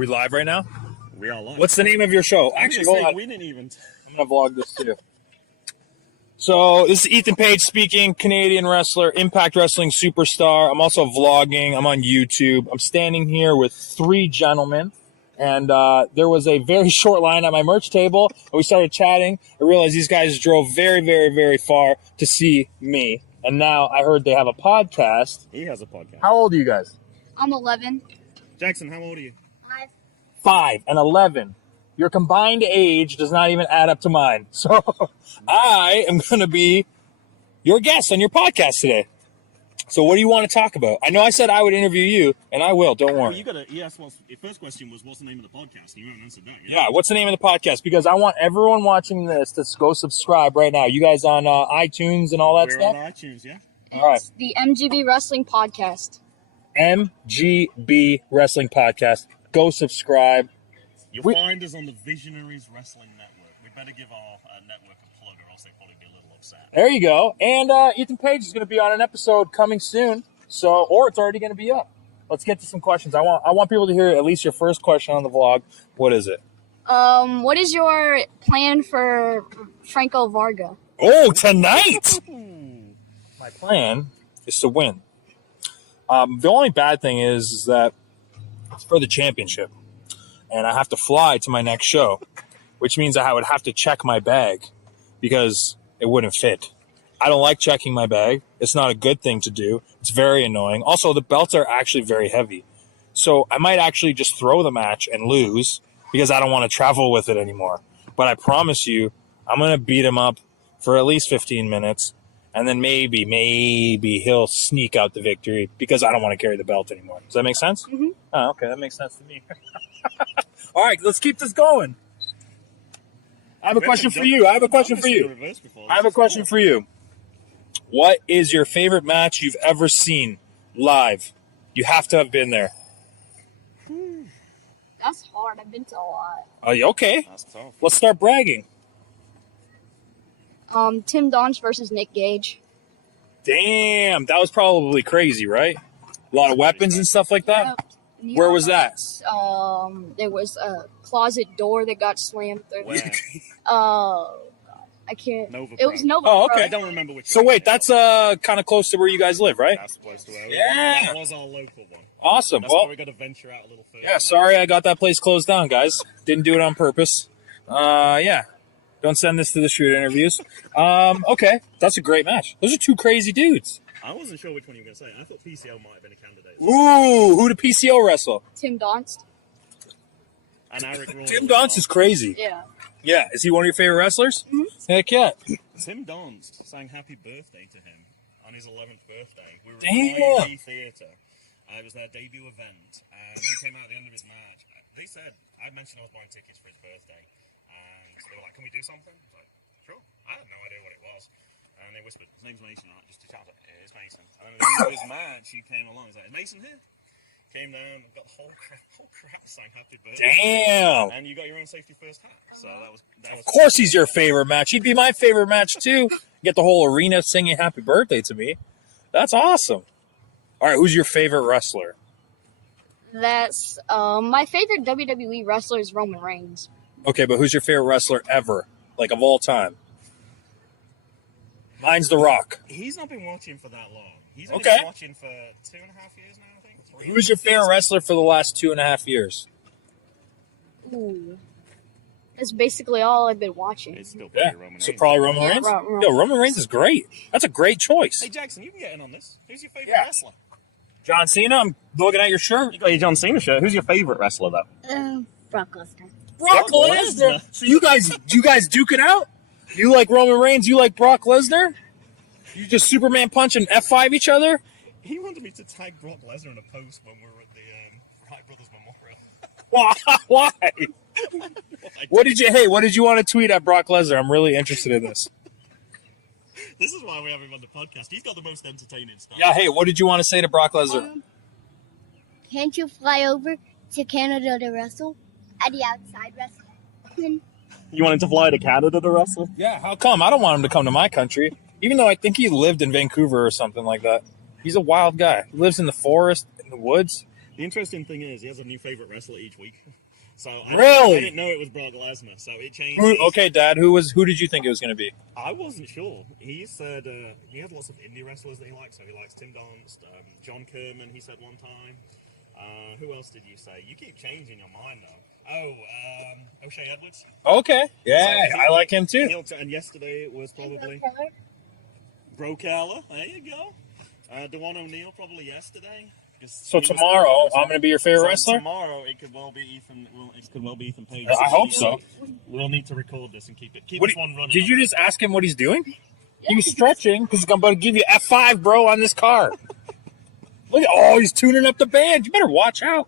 we live right now? We are live. What's the name of your show? Actually, hold on. We didn't even. I'm going to vlog this too. So, this is Ethan Page speaking, Canadian wrestler, Impact Wrestling superstar. I'm also vlogging. I'm on YouTube. I'm standing here with three gentlemen. And there was a very short line at my merch table. And we started chatting. I realized these guys drove very, very, very far to see me. And now I heard they have a podcast. He has a podcast. How old are you guys? I'm 11. Jackson, how old are you? 5 and 11. Your combined age does not even add up to mine. So I am going to be your guest on your podcast today. So what do you want to talk about? I know I said I would interview you, and I will. Don't worry. Well, your first question was, what's the name of the podcast? You haven't answered that yet. Yeah, what's the name of the podcast? Because I want everyone watching this to go subscribe right now. You guys on iTunes and all that stuff? We're on iTunes, yeah. All right. It's the MGB Wrestling Podcast. MGB Wrestling Podcast. Go subscribe. You'll find us on the Visionaries Wrestling Network. We better give our network a plug, or else they'll probably be a little upset. There you go. And Ethan Page is going to be on an episode coming soon. So, or it's already going to be up. Let's get to some questions. I want people to hear at least your first question on the vlog. What is it? What is your plan for Franco Varga? Oh, tonight! My plan is to win. The only bad thing is that it's for the championship. And I have to fly to my next show, which means I would have to check my bag because it wouldn't fit. I don't like checking my bag. It's not a good thing to do. It's very annoying. Also, the belts are actually very heavy. So I might actually just throw the match and lose because I don't want to travel with it anymore. But I promise you, I'm going to beat him up for at least 15 minutes. And then maybe he'll sneak out the victory because I don't want to carry the belt anymore. Does that make sense? Mm-hmm. Oh, okay. That makes sense to me. All right, let's keep this going. I have a question for you. What is your favorite match you've ever seen live? You have to have been there. That's hard. I've been to a lot. Okay. That's tough. Let's start bragging. Tim Donst versus Nick Gage. Damn, that was probably crazy, right? A lot of weapons and stuff like that? Where was that? There was a closet door that got slammed through. Where? I can't. Nova It was Pro. Nova. Oh, Pro. okay. I don't remember which. So wait, that's kind of close to where you guys live, right? That's close to where we Yeah. That was our local one. Awesome. That's Well, why we got to venture out a little further. yeah, sorry I got that place closed down, guys. Didn't do it on purpose. Yeah. Don't send this to the shoot interviews. Okay. That's a great match. Those are two crazy dudes. I wasn't sure which one you were going to say. I thought PCO might have been a candidate. Ooh, who did PCO wrestle? Tim Donst. And Eric Rowan. Tim Donst is crazy. Yeah. Yeah. Is he one of your favorite wrestlers? Mhm. Heck yeah. Tim Donst sang happy birthday to him on his 11th birthday. We were Damn. at the Theatre. It was their debut event, and he came out at the end of his match. They said, I mentioned I was buying tickets for his birthday, and they were like, can we do something? I was like, sure. I had no idea what it was. And they whispered, his name's Mason, right? Just to shout, it's Mason. And at the end of his match, he came along. He's like, is Mason here? Came down, got the whole crowd sang happy birthday. Damn. And you got your own safety first hat. So that was Of course he's your favorite match. He'd be my favorite match too. Get the whole arena singing happy birthday to me. That's awesome. All right, who's your favorite wrestler? That's my favorite WWE wrestler is Roman Reigns. Okay, but who's your favorite wrestler ever? Like of all time? Mine's The Rock. He's not been watching for that long. He's only Okay. been watching for 2.5 years now, I think. Who's your favorite wrestler for the last 2.5 years? Ooh. That's basically all I've been watching. It's still Yeah, probably Roman so Reigns. probably Roman Reigns. Yo, Roman Reigns is great. That's a great choice. Hey, Jackson, you can get in on this. Who's your favorite Yeah. wrestler? John Cena, I'm looking at your shirt. You got your John Cena shirt. Who's your favorite wrestler, though? Brock Lesnar. Brock Brock Lesnar. Lesnar. So you guys duke it out? You like Roman Reigns, you like Brock Lesnar? You just Superman punch and F5 each other? He wanted me to tag Brock Lesnar in a post when we were at the Wright Brothers Memorial. Why? What did you want to tweet at Brock Lesnar? I'm really interested in this. This is why we have him on the podcast. He's got the most entertaining stuff. Yeah, hey, what did you want to say to Brock Lesnar? Can't you fly over to Canada to wrestle at the outside wrestling? You want him to fly to Canada to wrestle? Yeah, how come? I don't want him to come to my country. Even though I think he lived in Vancouver or something like that. He's a wild guy. He lives in the forest, in the woods. The interesting thing is, he has a new favorite wrestler each week. So I didn't know it was Brock Lesnar. So it changed. Okay, Dad. Who did you think it was going to be? I wasn't sure. He said he had lots of indie wrestlers that he likes. So he likes Tim Donst, John Kerman. He said one time. Who else did you say? You keep changing your mind though. Oh, O'Shea Edwards. Okay. Yeah, So I like him too. And yesterday it was probably Bro Keller. There you go. Dewan O'Neill probably yesterday. So tomorrow, I'm going to be your favorite wrestler? Tomorrow, it could well be Ethan. Page. I hope so. We'll need to record this and keep this one running. Did you just ask him what he's doing? He was stretching because I'm about to give you F5, bro, on this car. Look at he's tuning up the band. You better watch out.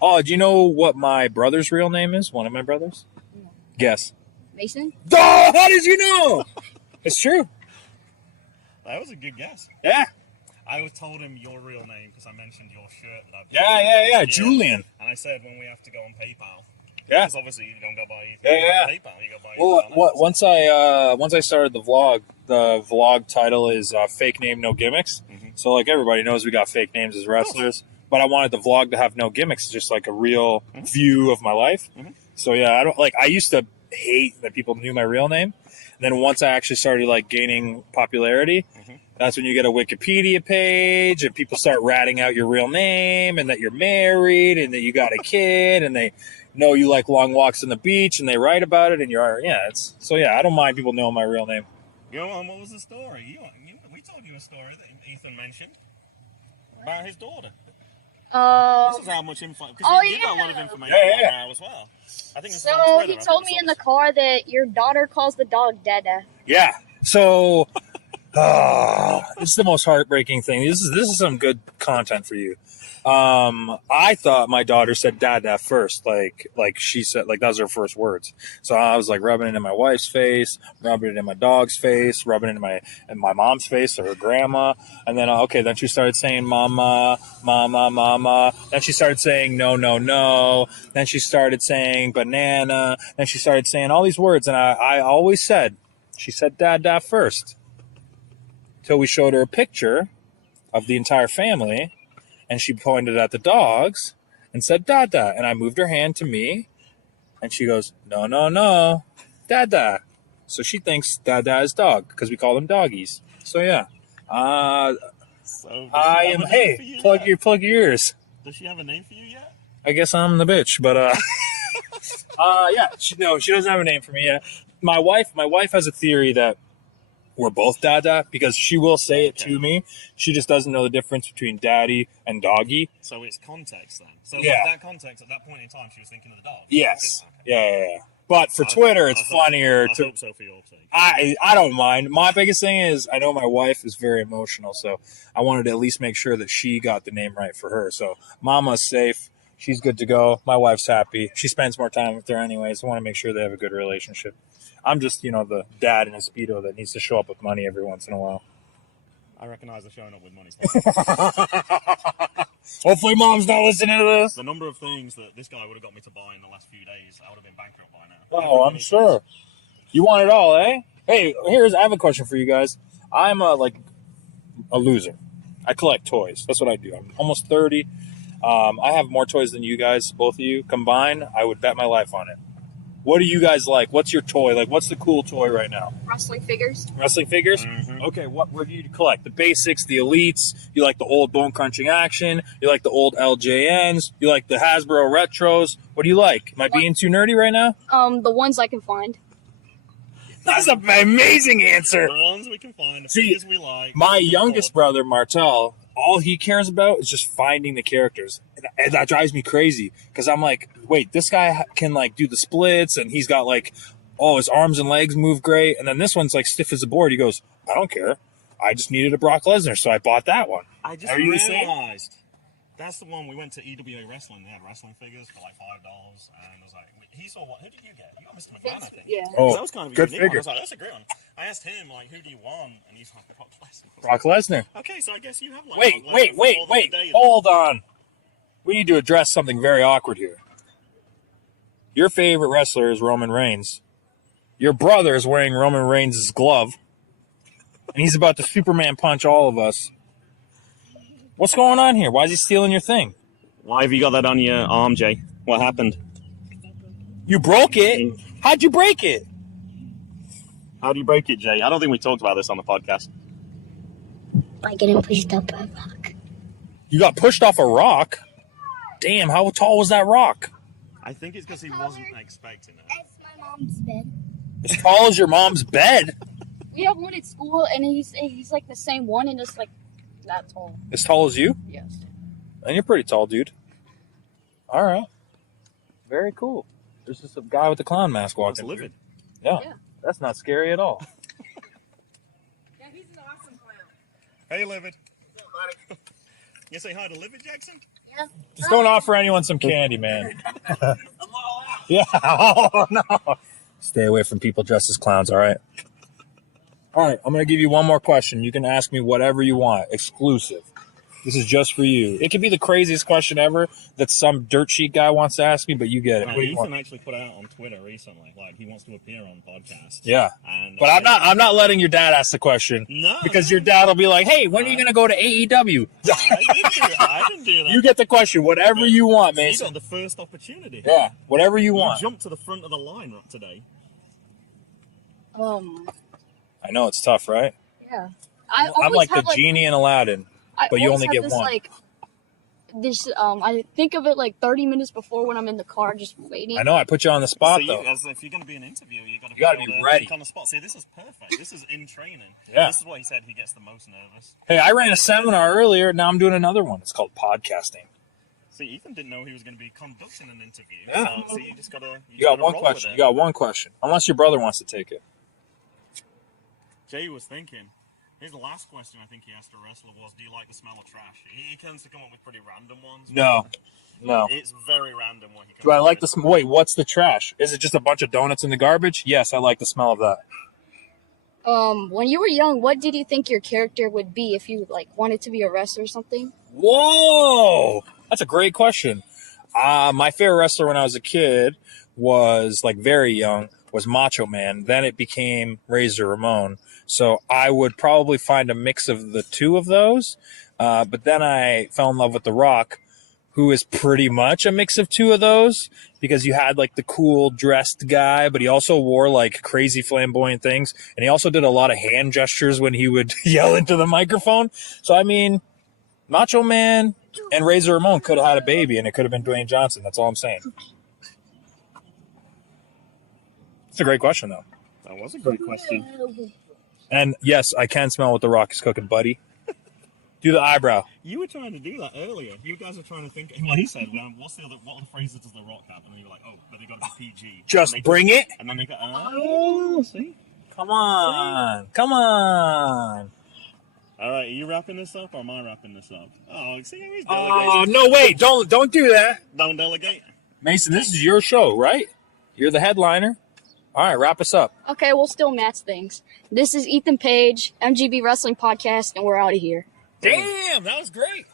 Oh, do you know what my brother's real name is? One of my brothers? No. Guess. Mason? Oh, how did you know? It's true. That was a good guess. Yeah. I told him your real name because I mentioned your shirt that I've Yeah, Julian. And I said when we have to go on PayPal. Yeah. Because obviously you don't go by PayPal. You go by once I started the vlog title is Fake Name No Gimmicks. Mm-hmm. So like everybody knows we got fake names as wrestlers, but I wanted the vlog to have no gimmicks, just like a real view of my life. Mm-hmm. So yeah, I used to hate that people knew my real name. And then once I actually started like gaining popularity, that's when you get a Wikipedia page and people start ratting out your real name and that you're married and that you got a kid and they know you like long walks on the beach and they write about it and I don't mind people knowing my real name. Go on, what was the story? We told you a story that Ethan mentioned about his daughter. This is how much info, because you got a lot of information now as well. I think it's so he told me in the car that your daughter calls the dog Dada. Yeah, so it's the most heartbreaking thing. This is some good content for you. I thought my daughter said Dada first, like she said, like that was her first words. So I was like rubbing it in my wife's face, rubbing it in my dog's face, rubbing it in my mom's face or her grandma. And then, then she started saying mama, mama, mama. Then she started saying no, no, no. Then she started saying banana. Then she started saying all these words. And I always said, she said Dada first. Till we showed her a picture of the entire family. And she pointed at the dogs and said, Dada. And I moved her hand to me. And she goes, no, no, no, Dada. So she thinks Dada is dog because we call them doggies. So, yeah. Plug your ears. Does she have a name for you yet? I guess I'm the bitch. But, she doesn't have a name for me yet. My wife has a theory that we're both Dada because she will say it to me. She just doesn't know the difference between daddy and doggy. So it's context then. So that context at that point in time, she was thinking of the dog. Yes. Okay. Yeah. But for Twitter, it's funnier to. I hope so for your sake. I don't mind. My biggest thing is I know my wife is very emotional, so I wanted to at least make sure that she got the name right for her. So Mama's safe. She's good to go. My wife's happy. She spends more time with her anyways. I want to make sure they have a good relationship. I'm just, the dad in a Speedo that needs to show up with money every once in a while. I recognize the showing up with money. Hopefully mom's not listening to this. The number of things that this guy would have got me to buy in the last few days, I would have been bankrupt by now. Oh, I'm sure. You want it all, eh? Hey, I have a question for you guys. I'm a loser. I collect toys. That's what I do. I'm almost 30. I have more toys than you guys, both of you combined. I would bet my life on it. What do you guys like? What's your toy? Like, what's the cool toy right now? Wrestling figures. Wrestling figures? Mm-hmm. Okay, what do you collect? The basics, the elites? You like the old bone-crunching action? You like the old LJNs? You like the Hasbro retros? What do you like? Am I being too nerdy right now? The ones I can find. That's an amazing answer. The ones we can find, the figures we like. My youngest brother, Martel, all he cares about is just finding the characters. And that drives me crazy because I'm like, wait, this guy can do the splits and he's got his arms and legs move great. And then this one's stiff as a board. He goes, I don't care. I just needed a Brock Lesnar, so I bought that one. I just realized that's the one we went to E.W. Wrestling. They had wrestling figures for $5. And I was like, he saw what? Who did you get? You got Mr. McMahon, I think. Yeah. Oh, that was kind of a good figure. figure. I was like, that's a great one. I asked him, who do you want? And he's like, Brock Lesnar. Brock Lesnar. Okay, so I guess you have Wait. Hold on. We need to address something very awkward here. Your favorite wrestler is Roman Reigns. Your brother is wearing Roman Reigns' glove. And he's about to Superman punch all of us. What's going on here? Why is he stealing your thing? Why have you got that on your arm, Jay? What happened? You broke it? How'd you break it? How do you break it, Jay? I don't think we talked about this on the podcast. By getting pushed up by a rock. You got pushed off a rock? Damn, how tall was that rock? I think it's because he wasn't expecting it. That's my mom's bed. As tall as your mom's bed? We have one at school, and he's like the same one, and just like that tall. As tall as you? Yes. And you're pretty tall, dude. All right. Very cool. There's just a guy with a clown mask It's walking. livid. Yeah. Yeah. That's not scary at all. Yeah, he's an awesome clown. Hey, Livid. What's up, buddy? You say hi to Livid, Jackson? Yeah. Just don't offer anyone some candy, man. Yeah. Oh, no. Stay away from people dressed as clowns, all right? All right, I'm going to give you one more question. You can ask me whatever you want, exclusive. This is just for you. It could be the craziest question ever that some dirt sheet guy wants to ask me, but you get it. What do you Ethan want? actually put out on Twitter recently, like he wants to appear on podcasts. Yeah. And, But I'm not letting your dad ask the question. No. Because your dad will be like, hey, when are you going to go to AEW? I didn't do that. You get the question, whatever you want, You Mason. got the first opportunity. Yeah, whatever you You want. jumped to the front of the line today. I know, it's tough, right? Yeah. I'm like the genie in Aladdin. but you only get this, one. I think of it like 30 minutes before when I'm in the car just waiting. I know, I put you on the spot, So though. as if you're going to be an interview, you gotta be ready. on the spot. See, this is perfect. This is in training. Yeah. This is what he said he gets the most nervous. Hey, I ran a seminar earlier. Now I'm doing another one. It's called podcasting. See, Ethan didn't know he was going to be conducting an interview. Yeah. So you just got to. You got one question. You got one question. Unless your brother wants to take it. Jay was thinking. His last question, I think he asked a wrestler was, "Do you like the smell of trash?" He tends to come up with pretty random ones. No. It's very random what he comes Do I up like with. the Wait, what's the trash? Is it just a bunch of donuts in the garbage? Yes, I like the smell of that. When you were young, what did you think your character would be if you wanted to be a wrestler or something? Whoa! That's a great question. My favorite wrestler when I was a kid was, very young, was Macho Man. Then it became Razor Ramon. So I would probably find a mix of the two of those. But then I fell in love with The Rock, who is pretty much a mix of two of those, because you had the cool dressed guy, but he also wore crazy flamboyant things. And he also did a lot of hand gestures when he would yell into the microphone. So, I mean, Macho Man and Razor Ramon could have had a baby, and it could have been Dwayne Johnson. That's all I'm saying. It's a great question, though. That was a great question. And yes, I can smell what The Rock is cooking, buddy. Do the eyebrow. You were trying to do that earlier. You guys were trying to think. Well, he said, what other phrases does The Rock have? And then you were like, oh, but they got to be PG. Just bring it. And then they go, oh, see? Come on. Come on. All right, are you wrapping this up or am I wrapping this up? Oh, see, he's Oh, delegating. no, wait. Don't do that. Don't delegate. Mason, this is your show, right? You're the headliner. All right, wrap us up. Okay, we'll still match things. This is Ethan Page, MGB Wrestling Podcast, and we're out of here. Damn, that was great.